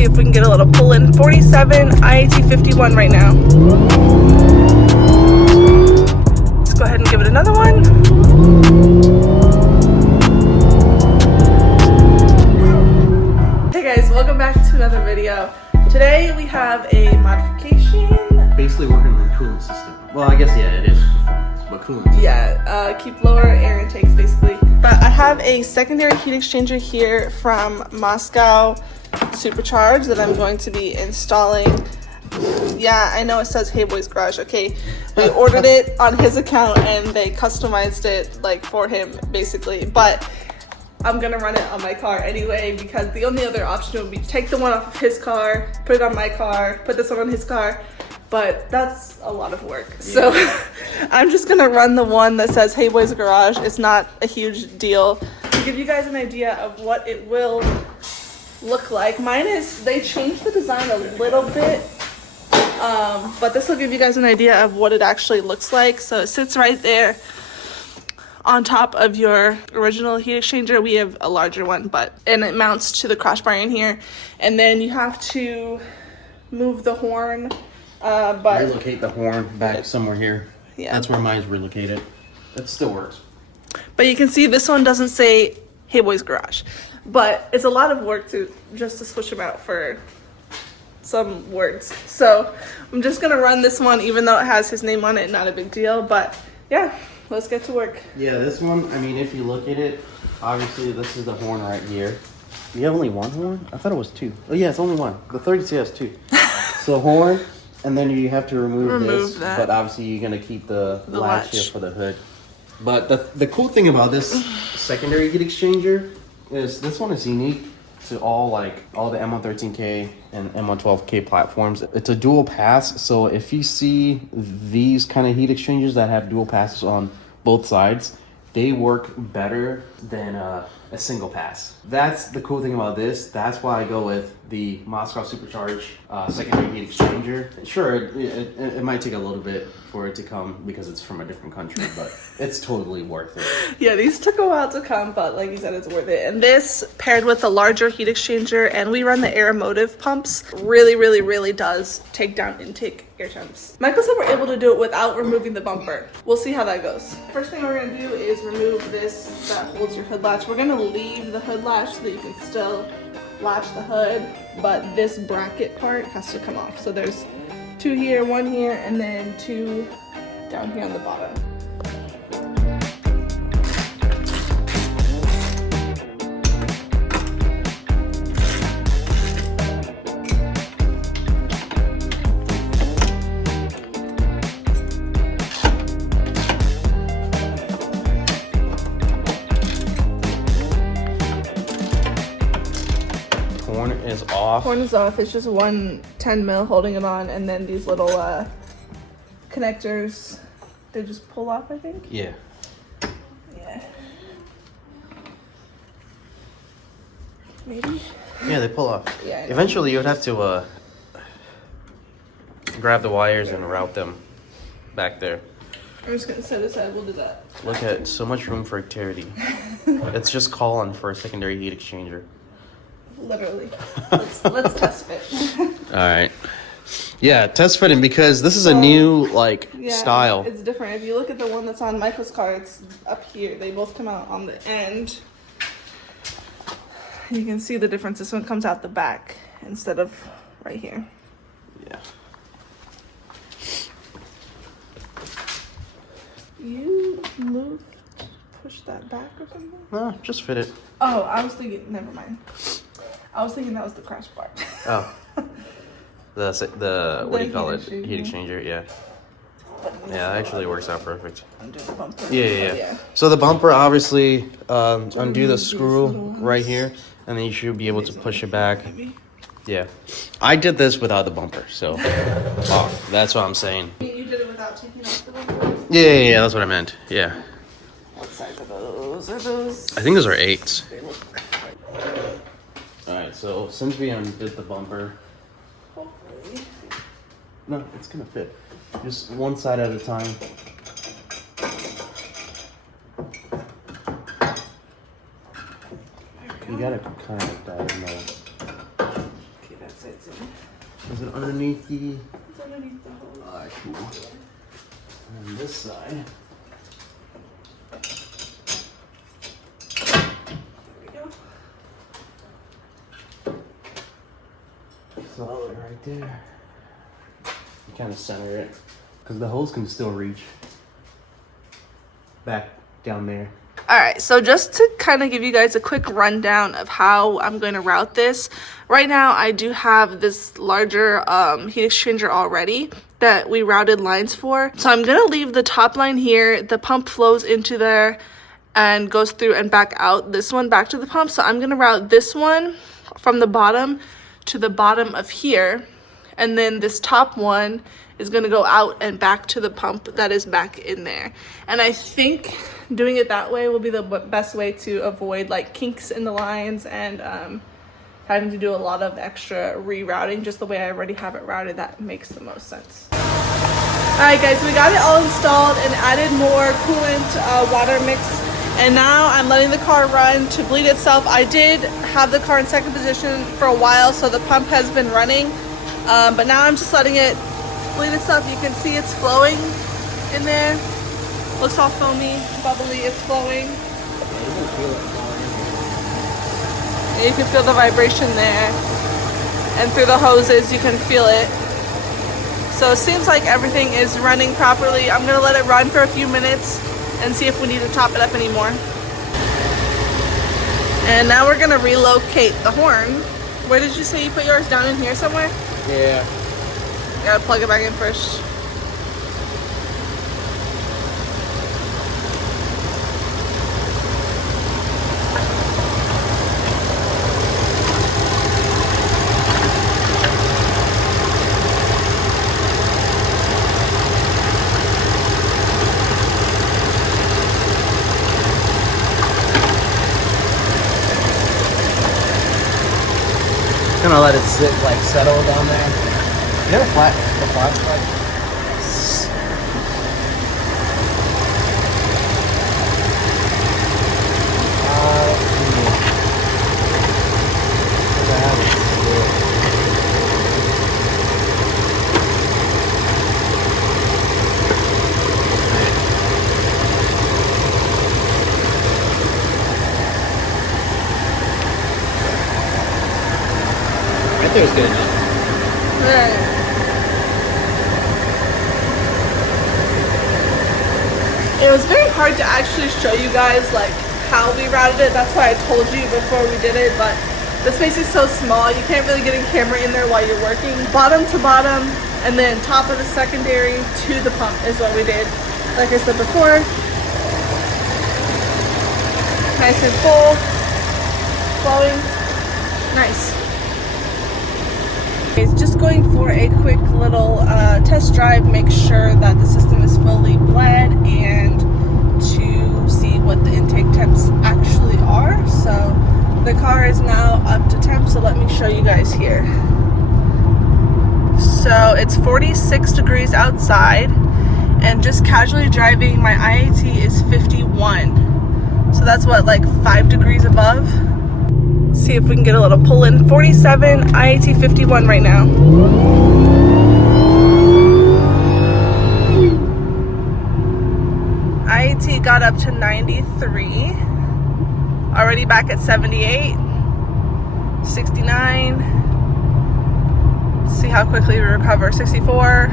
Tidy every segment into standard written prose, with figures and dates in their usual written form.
see if we can get a little pull in. 47 IAT51 right now. Let's go ahead and give it another one. Hey guys, welcome back to another video. Today we have a modification. Basically working on the cooling system. Well, I guess, yeah, it is performance, but cooling system. Yeah, keep lower air intakes basically. But I have a secondary heat exchanger here from Moscow Supercharged that I'm going to be installing. Yeah, I know it says Hey Boys Garage, okay. We ordered it on his account and they customized it like for him basically. But I'm gonna run it on my car anyway because the only other option would be to take the one off of his car, put it on my car, put this one on his car. But that's a lot of work. Yeah. So I'm just gonna run the one that says Hey Boys Garage. It's not a huge deal. To give you guys an idea of what it will look like. Mine is, they changed the design a little bit. But this will give you guys an idea of what it actually looks like. So it sits right there on top of your original heat exchanger. We have a larger one, and it mounts to the crossbar in here. And then you have to move the horn. But relocate the horn back somewhere here. Yeah. That's where mine's relocated. It still works. But you can see this one doesn't say Hey Boys Garage. But it's a lot of work just to switch them out for some words. So I'm just gonna run this one even though it has his name on it, not a big deal. But yeah, let's get to work. Yeah, this one, I mean, if you look at it, obviously this is the horn right here. You have only one horn? I thought it was two. Oh yeah, it's only one. The 32 has two. So horn. And then you have to remove this, that. But obviously you're gonna keep the latch here latch for the hood. But the cool thing about this secondary heat exchanger is this one is unique to all the M113K and M112K platforms. It's a dual pass, so if you see these kind of heat exchangers that have dual passes on both sides, they work better than a single pass. That's the cool thing about this. That's why I go with the Moscow Supercharged secondary heat exchanger. Sure, it might take a little bit for it to come because it's from a different country, but it's totally worth it. Yeah, these took a while to come, but like you said, it's worth it. And this paired with a larger heat exchanger, and we run the automotive pumps, really does take down intake air temps. Michael said we're able to do it without removing the bumper. We'll see how that goes. First thing we're gonna do is remove this that holds your hood latch. We're gonna leave the hood latch so that you can still latch the hood, but this bracket part has to come off. So there's two here, one here, and then two down here on the bottom. Horn is off. Horn is off. It's just one 10 mil holding it on, and then these little connectors, they just pull off, I think. Yeah. Yeah. Maybe. Yeah, they pull off. Yeah. Eventually, you would have to grab the wires and route them back there. I'm just gonna set aside. We'll do that. Look at so much room for activity. It's just calling for a secondary heat exchanger. Literally. Let's test fit. All right. Yeah, test fitting because this is a new style. It's different. If you look at the one that's on Michael's car, it's up here. They both come out on the end. You can see the difference. This one comes out the back instead of right here. Yeah. You push that back or something? No, just fit it. Oh, I was thinking, never mind. I was thinking that was the crash part. Oh. The what do you call it? Heat Heat exchanger, yeah. Yeah, that actually works out perfect. Undo the bumper. Yeah. So the bumper, obviously, undo the screw right here, and then you should be able to push it back. Yeah. I did this without the bumper, so off. That's what I'm saying. You did it without taking off the bumper? Yeah, that's what I meant. Yeah. What size are those? Are those? I think those are 8s. They look Alright, so since we undid the bumper, hopefully. no, it's gonna fit. Just one side at a time. You gotta kind of diagonal. Okay, that's Is it underneath the? It's underneath the hose. Alright, cool. And this side. So right there, you kind of center it because the hose can still reach back down there. All right, so just to kind of give you guys a quick rundown of how I'm going to route this. Right now, I do have this larger heat exchanger already that we routed lines for. So I'm going to leave the top line here. The pump flows into there and goes through and back out. This one back to the pump. So I'm going to route this one from the bottom to the bottom of here, and then this top one is going to go out and back to the pump that is back in there. And I think doing it that way will be the best way to avoid like kinks in the lines and having to do a lot of extra rerouting. Just the way I already have it routed, that makes the most sense. All right guys, we got it all installed and added more coolant water mix. And now I'm letting the car run to bleed itself. I did have the car in second position for a while, so the pump has been running. But now I'm just letting it bleed itself. You can see it's flowing in there. Looks all foamy, bubbly, it's flowing. And you can feel the vibration there. And through the hoses, you can feel it. So it seems like everything is running properly. I'm gonna let it run for a few minutes and see if we need to top it up anymore. And now we're gonna relocate the horn. Where did you say you put yours? Down in here somewhere? Yeah. You gotta plug it back in first. Gonna let it sit, like settle down there. You have the flashlight? Right there is good enough. Right. It was very hard to actually show you guys like how we routed it. That's why I told you before we did it, but the space is so small you can't really get a camera in there while you're working. Bottom to bottom and then top of the secondary to the pump is what we did. Like I said before, nice and full, flowing, nice. It's just going for a quick little test drive, make sure that the system is fully bled and to see what the intake temps actually are. So the car is now up to temp, so let me show you guys here. So it's 46 degrees outside and just casually driving my IAT is 51. So that's what, like 5 degrees above. See if we can get a little pull in. 47, IAT 51 right now. IAT got up to 93. Already back at 78. 69. See how quickly we recover. 64.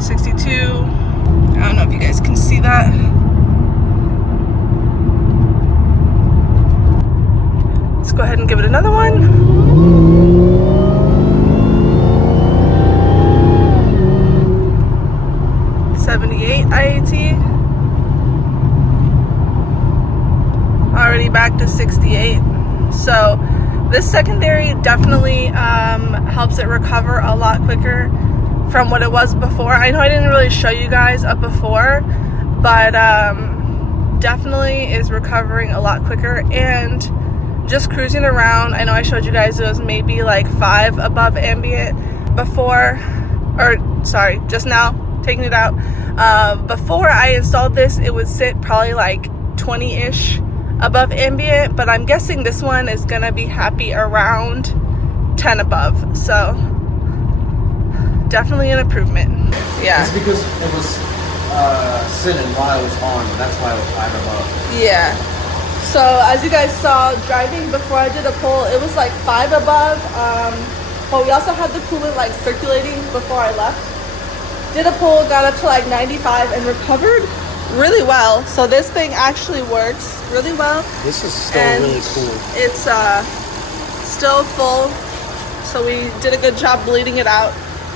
62. I don't know if you guys can see that. Let's go ahead and give it another one. IAT. Already back to 68. So this secondary definitely helps it recover a lot quicker from what it was before. I know I didn't really show you guys up before, but definitely is recovering a lot quicker. And just cruising around, I know I showed you guys it was maybe like 5 above ambient before, or sorry, just now taking it out. Before I installed this, it would sit probably like 20-ish above ambient, but I'm guessing this one is gonna be happy around 10 above. So definitely an improvement. Yeah. It's because it was sitting while it was on. That's why it was 5 above. Yeah. So as you guys saw driving before I did a pull, it was like 5 above. But we also had the coolant like circulating before I left. Did a pull, got up to like 95 and recovered really well. So this thing actually works really well. This is still And really cool. it's still full. So we did a good job bleeding it out.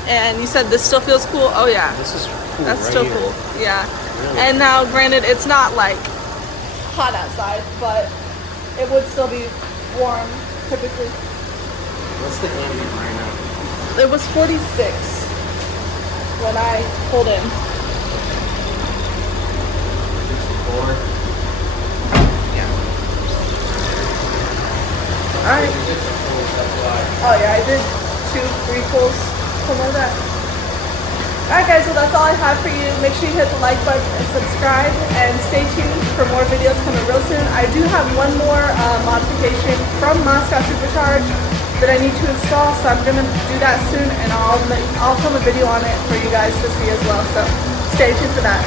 And you said this still feels cool? Oh yeah. This is cool. That's right still here. cool. Yeah. Really? And now granted it's not like hot outside, but it would still be warm typically. What's the ambient right now? It was 46 when I pulled in. 64. Yeah. Alright. Oh yeah, I did 2-3 pulls, something like that. Alright guys, well that's all I have for you. Make sure you hit the like button and subscribe, and stay tuned for more videos coming real soon. I do have one more modification from Moscow Supercharged that I need to install, so I'm gonna do that soon, and I'll film a video on it for you guys to see as well. So stay tuned for that.